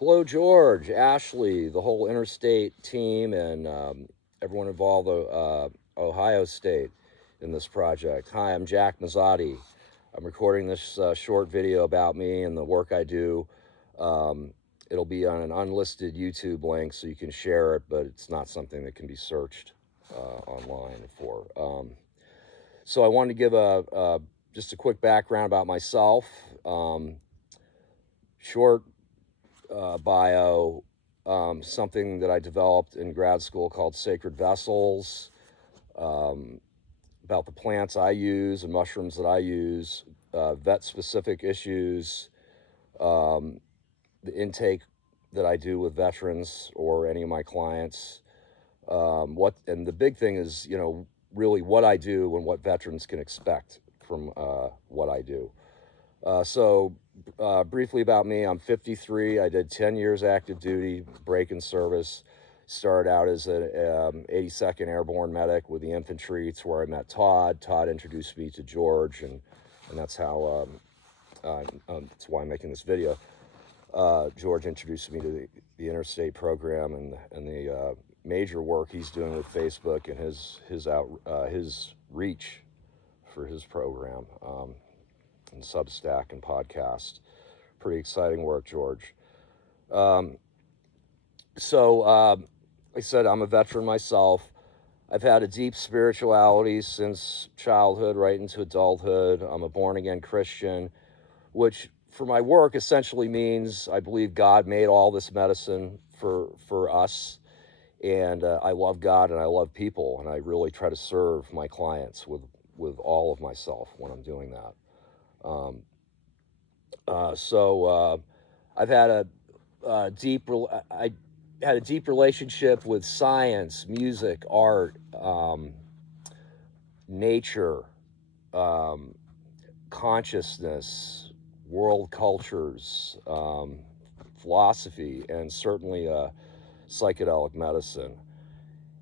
Hello, George, Ashley, the whole Interstate team, and everyone involved, Ohio State, in this project. Hi, I'm Jack Mazzotti. I'm recording this short video about me and the work I do. Um, it'll be on an unlisted YouTube link, so you can share it, but it's not something that can be searched online for. So I wanted to give just a quick background about myself. Short bio, something that I developed in grad school called Sacred Vessels, um, about the plants I use and mushrooms that I use, vet specific issues, um, the intake that I do with veterans or any of my clients. And the big thing is, really what I do and what veterans can expect from what I do. Briefly about me, I'm 53. I did 10 years active duty, break in service. Started out as an 82nd Airborne medic with the infantry. It's where I met Todd. Todd introduced me to George, and that's how that's why I'm making this video. George introduced me to the Interstate program and the major work he's doing with Facebook and his reach for his program. And Substack and podcast. Pretty exciting work, George. Um, like I said, I'm a veteran myself. I've had a deep spirituality since childhood right into adulthood. I'm a born again Christian, which for my work essentially means I believe God made all this medicine for us. And I love God and I love people, and I really try to serve my clients with all of myself when I'm doing that. Um, I've had I had a deep relationship with science, music, art, nature, um, consciousness, world cultures, philosophy, and certainly psychedelic medicine.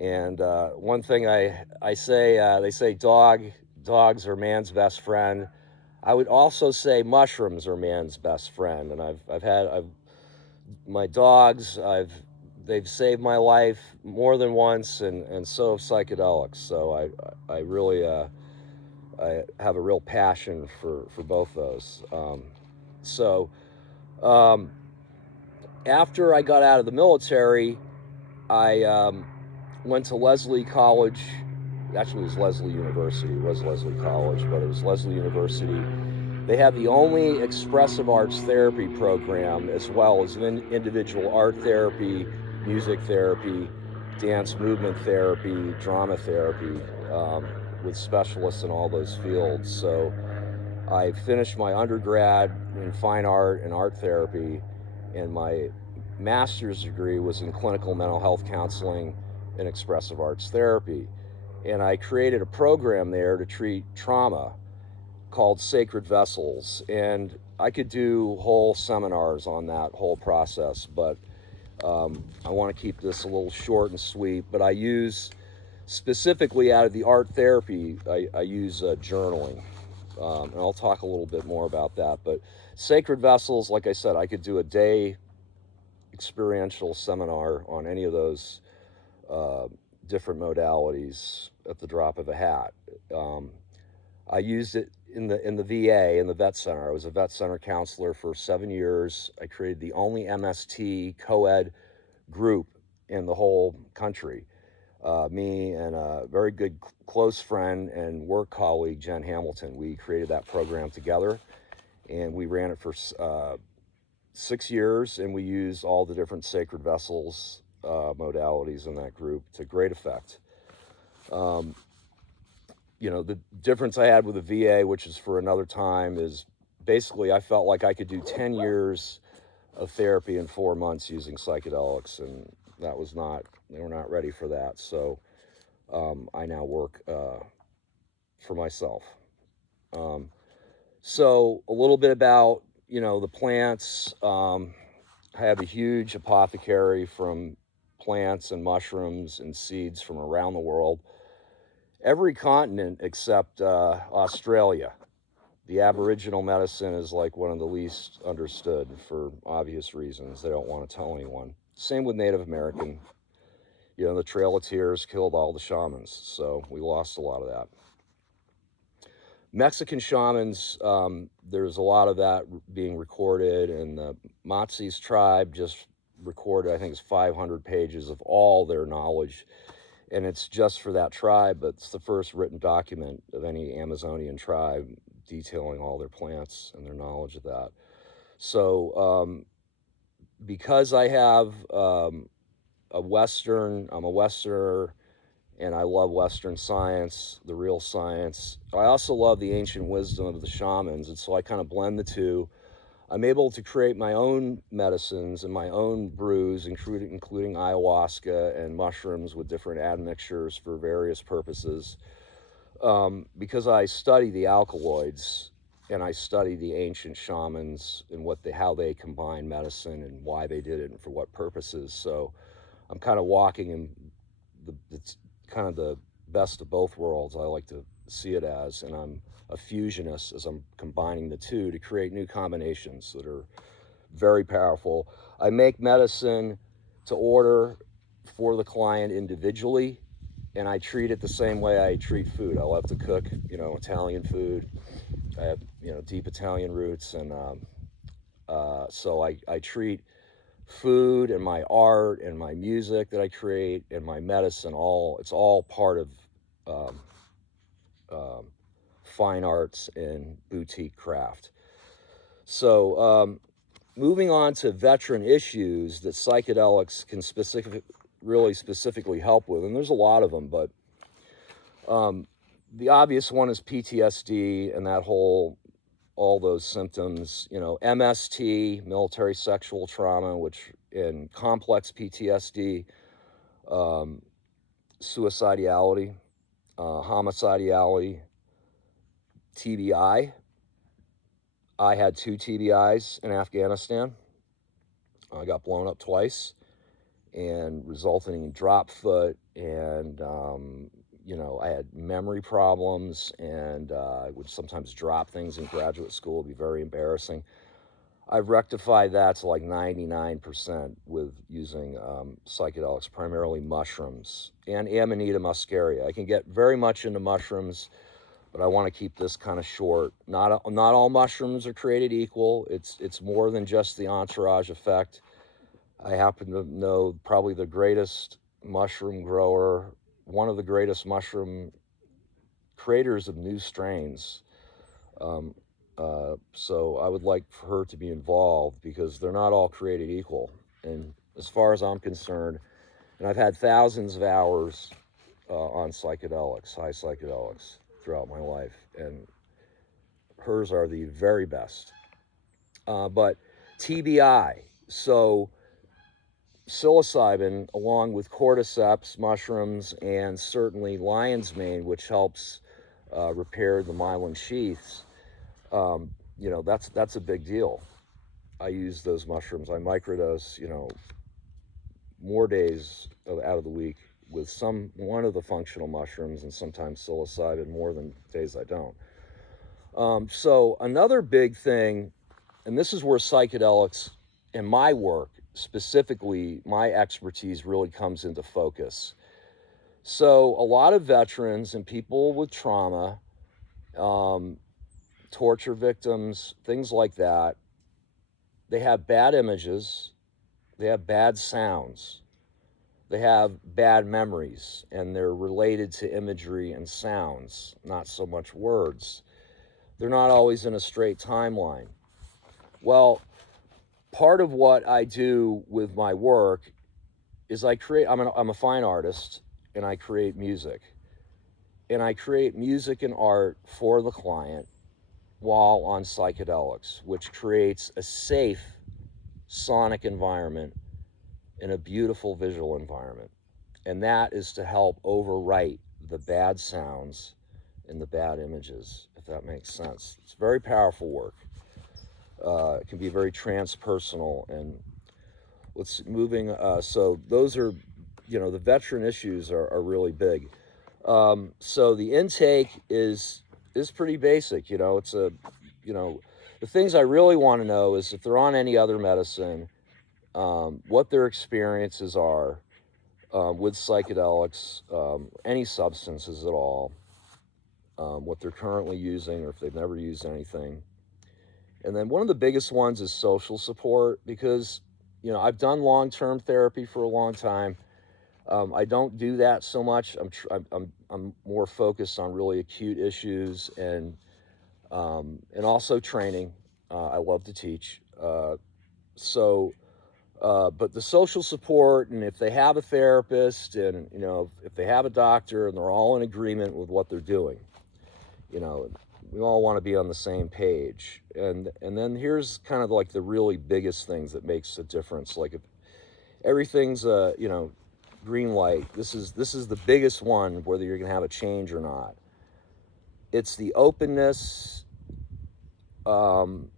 And one thing I say, they say dogs are man's best friend. I would also say mushrooms are man's best friend, and I've my dogs. They've saved my life more than once, and so have psychedelics. So I really I have a real passion for both those. So um, After I got out of the military, I went to Leslie College. Actually, it was Leslie University. It was Leslie College, but it was Leslie University. They have the only expressive arts therapy program, as well as individual art therapy, music therapy, dance movement therapy, drama therapy, with specialists in all those fields. So I finished my undergrad in fine art and art therapy, and my master's degree was in clinical mental health counseling and expressive arts therapy. And I created a program there to treat trauma called Sacred Vessels. And I could do whole seminars on that whole process, but I want to keep this a little short and sweet. But I use, specifically out of the art therapy, I use journaling. And I'll talk a little bit more about that. But Sacred Vessels, like I said, I could do a day experiential seminar on any of those uh, different modalities at the drop of a hat. I used it in the VA, in the vet center. I was a vet center counselor for 7 years. I created the only MST co-ed group in the whole country. Me and a very good close friend and work colleague, Jen Hamilton, we created that program together, and we ran it for 6 years, and we used all the different sacred vessels modalities in that group to great effect. Um, the difference I had with the VA, which is for another time, is basically I felt like I could do 10 years of therapy in 4 months using psychedelics, and they were not ready for that. So I now work for myself. Um, so a little bit about, the plants. I have a huge apothecary from plants and mushrooms and seeds from around the world, every continent except Australia. The Aboriginal medicine is like one of the least understood for obvious reasons. They don't want to tell anyone. Same with Native American. You know, the Trail of Tears killed all the shamans, so we lost a lot of that. Mexican shamans, there's a lot of that being recorded, and the Mazzotti tribe just recorded, I think it's 500 pages of all their knowledge, and it's just for that tribe, but it's the first written document of any Amazonian tribe detailing all their plants and their knowledge of that. So because I have I'm a Westerner, and I love Western science, the real science. I also love the ancient wisdom of the shamans, and so I kind of blend the two. I'm able to create my own medicines and my own brews, including ayahuasca and mushrooms with different admixtures for various purposes, because I study the alkaloids and I study the ancient shamans and how they combine medicine and why they did it and for what purposes. So I'm kind of walking in it's kind of the best of both worlds, I like to see it as, and I'm a fusionist as I'm combining the two to create new combinations that are very powerful. I make medicine to order for the client individually, and I treat it the same way I treat food. I love to cook, Italian food. I have, deep Italian roots, and so I treat food and my art and my music that I create and my medicine, it's all part of um, um, fine arts and boutique craft. So moving on to veteran issues that psychedelics can really specifically help with, and there's a lot of them, but the obvious one is PTSD and all those symptoms, MST, military sexual trauma, which in complex PTSD, suicidality, homicidality, TBI. I had 2 TBIs in Afghanistan. I got blown up twice and resulting in drop foot, and I had memory problems, and I would sometimes drop things in graduate school. It'd be very embarrassing. I've rectified that to like 99% with using psychedelics, primarily mushrooms and Amanita muscaria. I can get very much into mushrooms, but I want to keep this kind of short. Not all mushrooms are created equal. It's more than just the entourage effect. I happen to know probably the greatest mushroom grower, one of the greatest mushroom creators of new strains. Um, so I would like for her to be involved because they're not all created equal. And as far as I'm concerned, and I've had thousands of hours on psychedelics, high psychedelics, throughout my life, and hers are the very best. But TBI, so psilocybin, along with cordyceps, mushrooms, and certainly lion's mane, which helps repair the myelin sheaths, that's a big deal. I use those mushrooms. I microdose, more days out of the week with one of the functional mushrooms, and sometimes psilocybin more than days I don't. So another big thing, and this is where psychedelics and my work, specifically my expertise, really comes into focus. So a lot of veterans and people with trauma, torture victims, things like that, they have bad images, they have bad sounds, they have bad memories, and they're related to imagery and sounds, not so much words. They're not always in a straight timeline. Well, part of what I do with my work is I'm a fine artist, and I create music. And I create music and art for the client while on psychedelics, which creates a safe sonic environment and a beautiful visual environment. And that is to help overwrite the bad sounds and the bad images, if that makes sense. It's very powerful work. It can be very transpersonal. And so those are, the veteran issues are really big. So the intake is is pretty basic. It's the things I really want to know is if they're on any other medicine, what their experiences are with psychedelics, any substances at all, what they're currently using or if they've never used anything. And then one of the biggest ones is social support because, I've done long-term therapy for a long time. I don't do that so much. I'm more focused on really acute issues and also training. I love to teach. But the social support, and if they have a therapist, and if they have a doctor, and they're all in agreement with what they're doing, you know, we all want to be on the same page. And then here's kind of like the really biggest things that makes a difference. Like if everything's green light, this is the biggest one, whether you're gonna have a change or not. It's the openness, and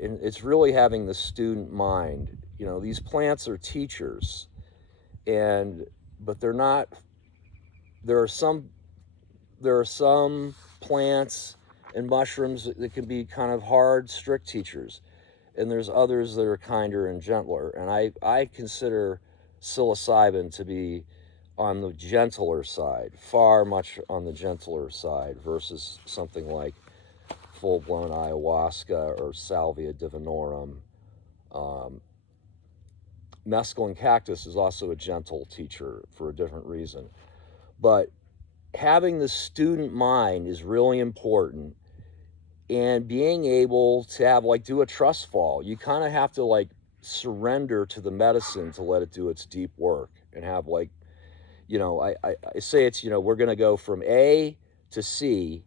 it's really having the student mind. These plants are teachers, but they're not. There are some plants and mushrooms that can be kind of hard, strict teachers, and there's others that are kinder and gentler. And I consider psilocybin to be on the gentler side, far much on the gentler side, versus something like full-blown ayahuasca or salvia divinorum. Mescaline cactus is also a gentle teacher for a different reason. But having the student mind is really important, and being able to have do a trust fall. You kind of have to surrender to the medicine to let it do its deep work, and have I say it's we're going to go from A to C,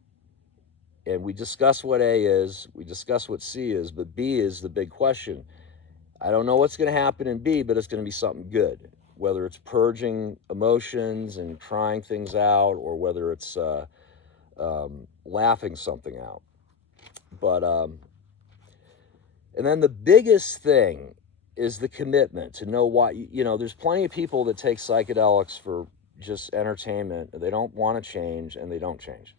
and we discuss what A is, we discuss what C is, but B is the big question. I don't know what's going to happen in B, but it's going to be something good, whether it's purging emotions and crying things out, or whether it's laughing something out. But and then the biggest thing is the commitment to know why. There's plenty of people that take psychedelics for just entertainment. They don't want to change, and they don't change.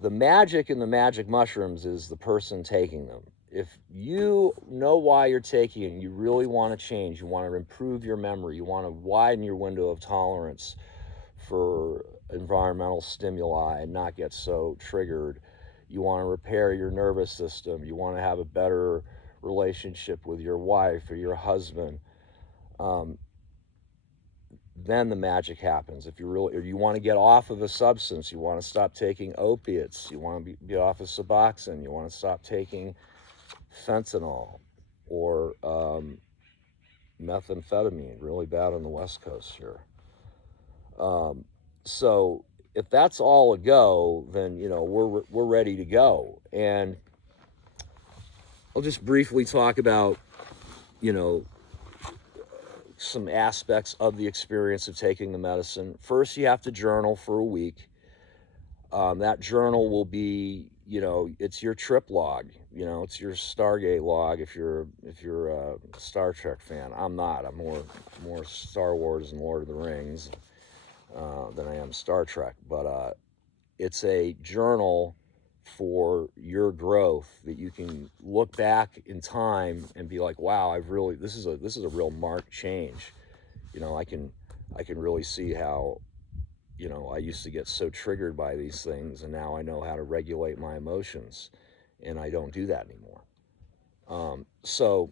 The magic in the magic mushrooms is the person taking them. If you know why you're taking it, and you really want to change, you want to improve your memory, you want to widen your window of tolerance for environmental stimuli and not get so triggered, you want to repair your nervous system, you want to have a better relationship with your wife or your husband, then the magic happens. If you want to get off of a substance, you want to stop taking opiates, you want to be off of Suboxone, you want to stop taking fentanyl or methamphetamine, really bad on the West Coast here. So if that's all a go, then we're ready to go. And I'll just briefly talk about some aspects of the experience of taking the medicine. First, you have to journal for a week. That journal will be, it's your trip log. It's your Stargate log if you're a Star Trek fan. I'm not. I'm more Star Wars and Lord of the Rings than I am Star Trek. But it's a journal for your growth that you can look back in time and be like, wow, this is a real marked change. I can really see how I used to get so triggered by these things, and now I know how to regulate my emotions, and I don't do that anymore. So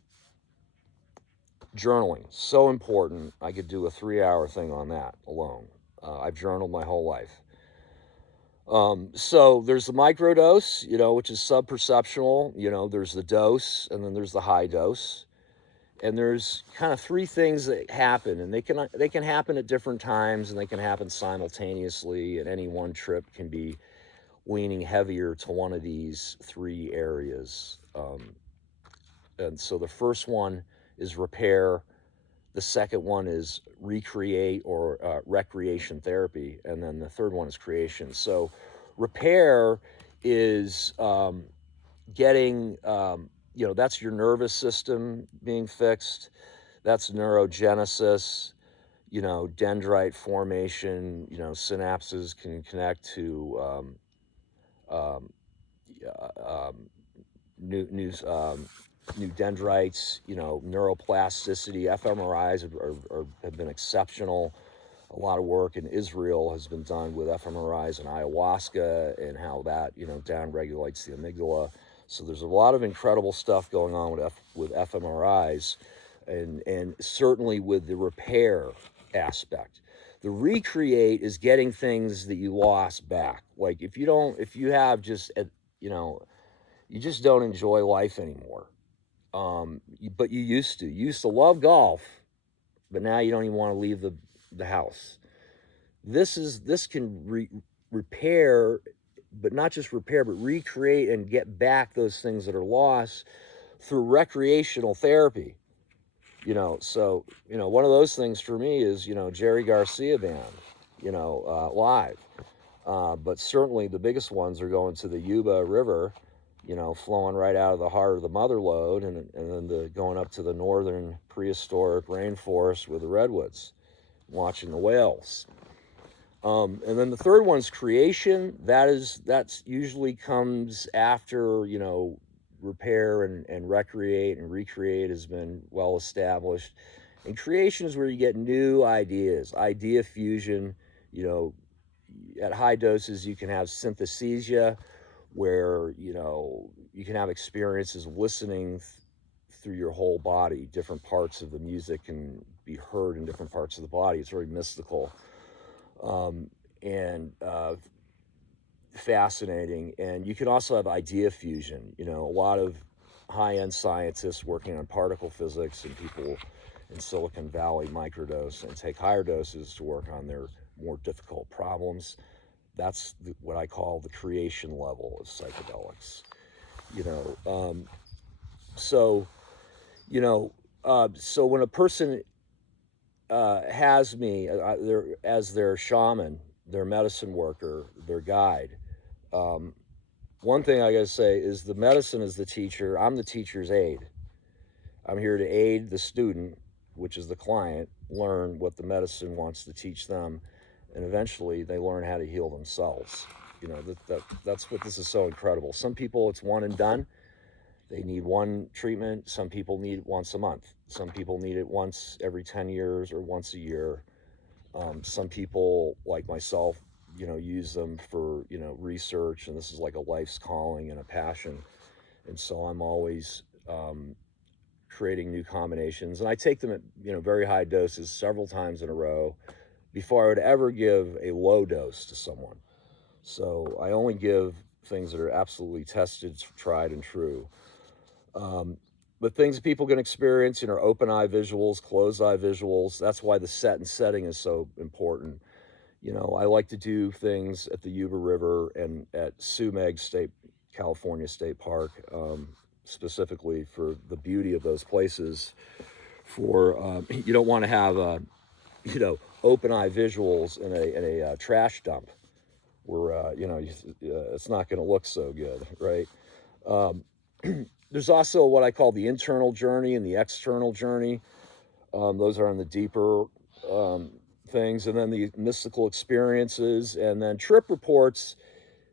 journaling, so important. I could do a 3-hour thing on that alone. I've journaled my whole life. So there's the microdose, which is subperceptual. There's the dose, and then there's the high dose. And there's kind of 3 things that happen, and they can happen at different times, and they can happen simultaneously, and any one trip can be leaning heavier to one of these 3 areas. And so the first one is repair. The second one is recreate or recreation therapy. And then the third one is creation. So repair is getting, that's your nervous system being fixed. That's neurogenesis, dendrite formation. Synapses can connect to new new new dendrites, neuroplasticity. fMRIs have been exceptional. A lot of work in Israel has been done with fMRIs and ayahuasca and how that, down regulates the amygdala. So there's a lot of incredible stuff going on with fMRIs, and certainly with the repair aspect. The recreate is getting things that you lost back. Like if you have just, you just don't enjoy life anymore. But you used to. You used to love golf, but now you don't even want to leave the house. This can repair, but not just repair, but recreate and get back those things that are lost through recreational therapy. So one of those things for me is Jerry Garcia band, live. But certainly the biggest ones are going to the Yuba River, flowing right out of the heart of the mother lode, and then going up to the northern prehistoric rainforest with the redwoods, watching the whales. And then the third one's creation. That's usually comes after, repair and recreate and recreate has been well established. And creation is where you get new ideas, idea fusion. At high doses, you can have synesthesia, where you can have experiences of listening through your whole body. Different parts of the music can be heard in different parts of the body. It's very mystical, and fascinating. And you can also have idea fusion. A lot of high-end scientists working on particle physics, and people in Silicon Valley microdose and take higher doses to work on their more difficult problems. That's what I call the creation level of psychedelics. So when a person has me as their shaman, their medicine worker, their guide, one thing I gotta say is the medicine is the teacher. I'm the teacher's aide. I'm here to aid the student, which is the client, learn what the medicine wants to teach them, and eventually they learn how to heal themselves. That's what this is so incredible. Some people, it's one and done. They need one treatment. Some people need it once a month. Some people need it once every 10 years or once a year. Some people, like myself, use them for, research, and this is like a life's calling and a passion. And so I'm always creating new combinations, and I take them at, very high doses several times in a row before I would ever give a low dose to someone. So I only give things that are absolutely tested, tried, and true. But things people can experience, open eye visuals, closed eye visuals. That's why the set and setting is so important. I like to do things at the Yuba River and at Sumeg California State Park, specifically for the beauty of those places. You don't want to have open eye visuals in a trash dump where it's not going to look so good, right? There's also what I call the internal journey and the external journey. Those are on the deeper things, and then the mystical experiences, and then trip reports.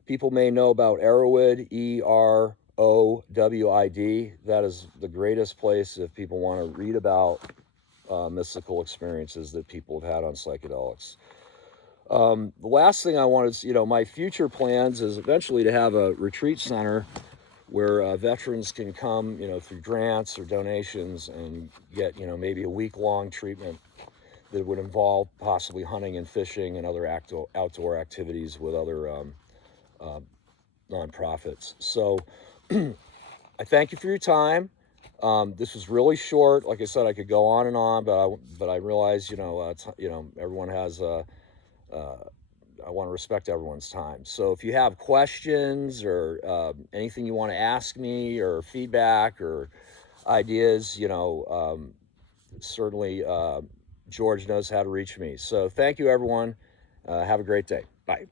People may know about Erowid, EROWID. That is the greatest place if people want to read about mystical experiences that people have had on psychedelics. The last thing I wanted to, my future plans is eventually to have a retreat center where veterans can come, through grants or donations and get, maybe a week-long treatment that would involve possibly hunting and fishing and other outdoor activities with other nonprofits. So I thank you for your time. This was really short. Like I said, I could go on and on, but I realize, everyone has I want to respect everyone's time. So if you have questions or anything you want to ask me, or feedback or ideas, certainly George knows how to reach me. So thank you, everyone. Have a great day. Bye.